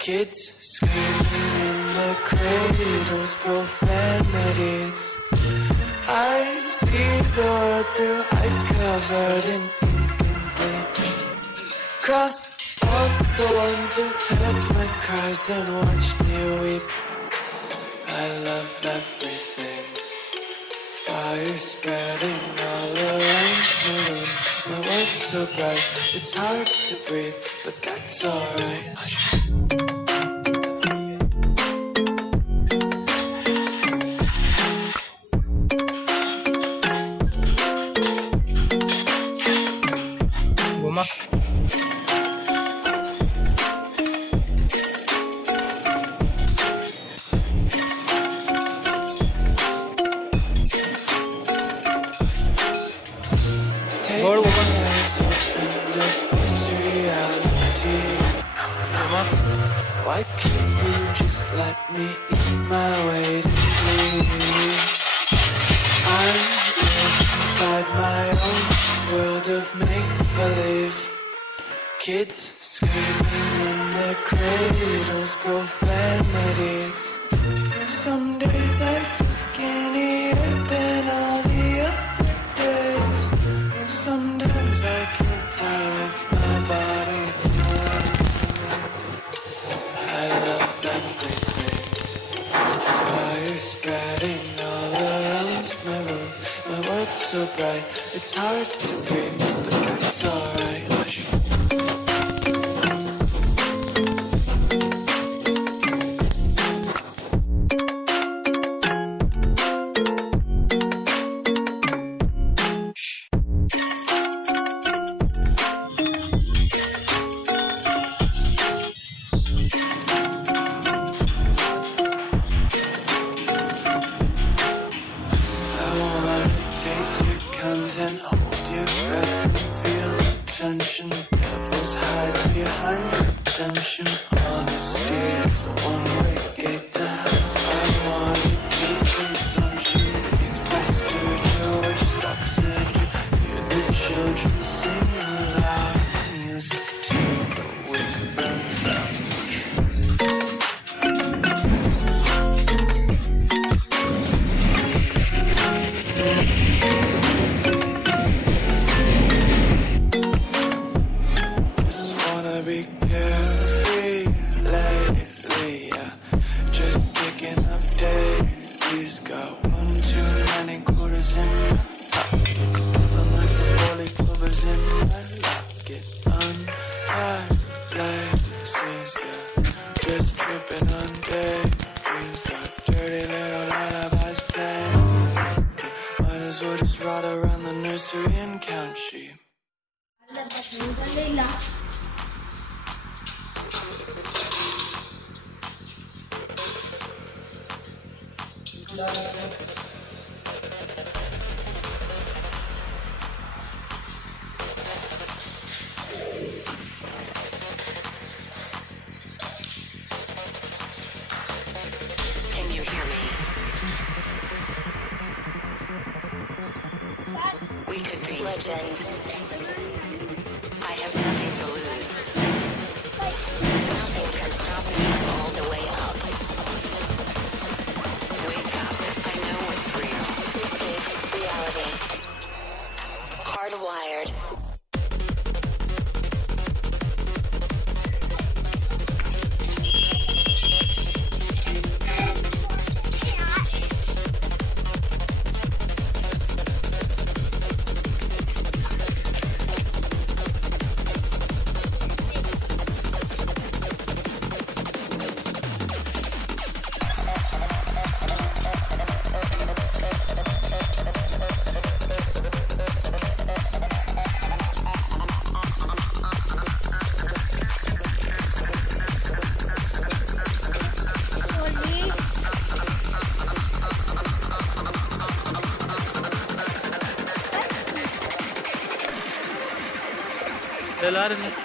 Kids screaming in the cradles, profanities. I see the world through ice covered in ink and bleach. Cross out the ones who heard my cries and watched me weep. I love everything. Fire spreading all around my room. My world's so bright, it's hard to breathe, but that's alright. Why can't you just let me eat my weight in bleed? I live inside my own world of make-believe. Kids screaming in their cradles, profanities. Some days I feel skinnier than all the other days. Sometimes I can't tell if my body knows. I love everything. Fire spreading all around my room. My world's so bright, it's hard to breathe, but that's alright. Hush. And hold your breath and feel the tension. Devils hide behind redemption. Honesty is a one-way gate to hell. I want to taste consumption. Be faster, your wish stocks in you. Hear the children sing aloud. It's music till the wick burns out. Be carefree lately, yeah. Just picking up daisies. Got one too many quarters in my pockets. Feeling like the holy clovers in my locket. Untied laces, yeah. Just tripping on daydreams. Got dirty little lullabies playing. Might as well just ride around the nursery and count sheep. Can you hear me? We could be legend. I have nothing to lose. Nothing can stop me. I'm all the way up. Wake up. I know what's real. Escape reality. Hardwired. चला रहे हैं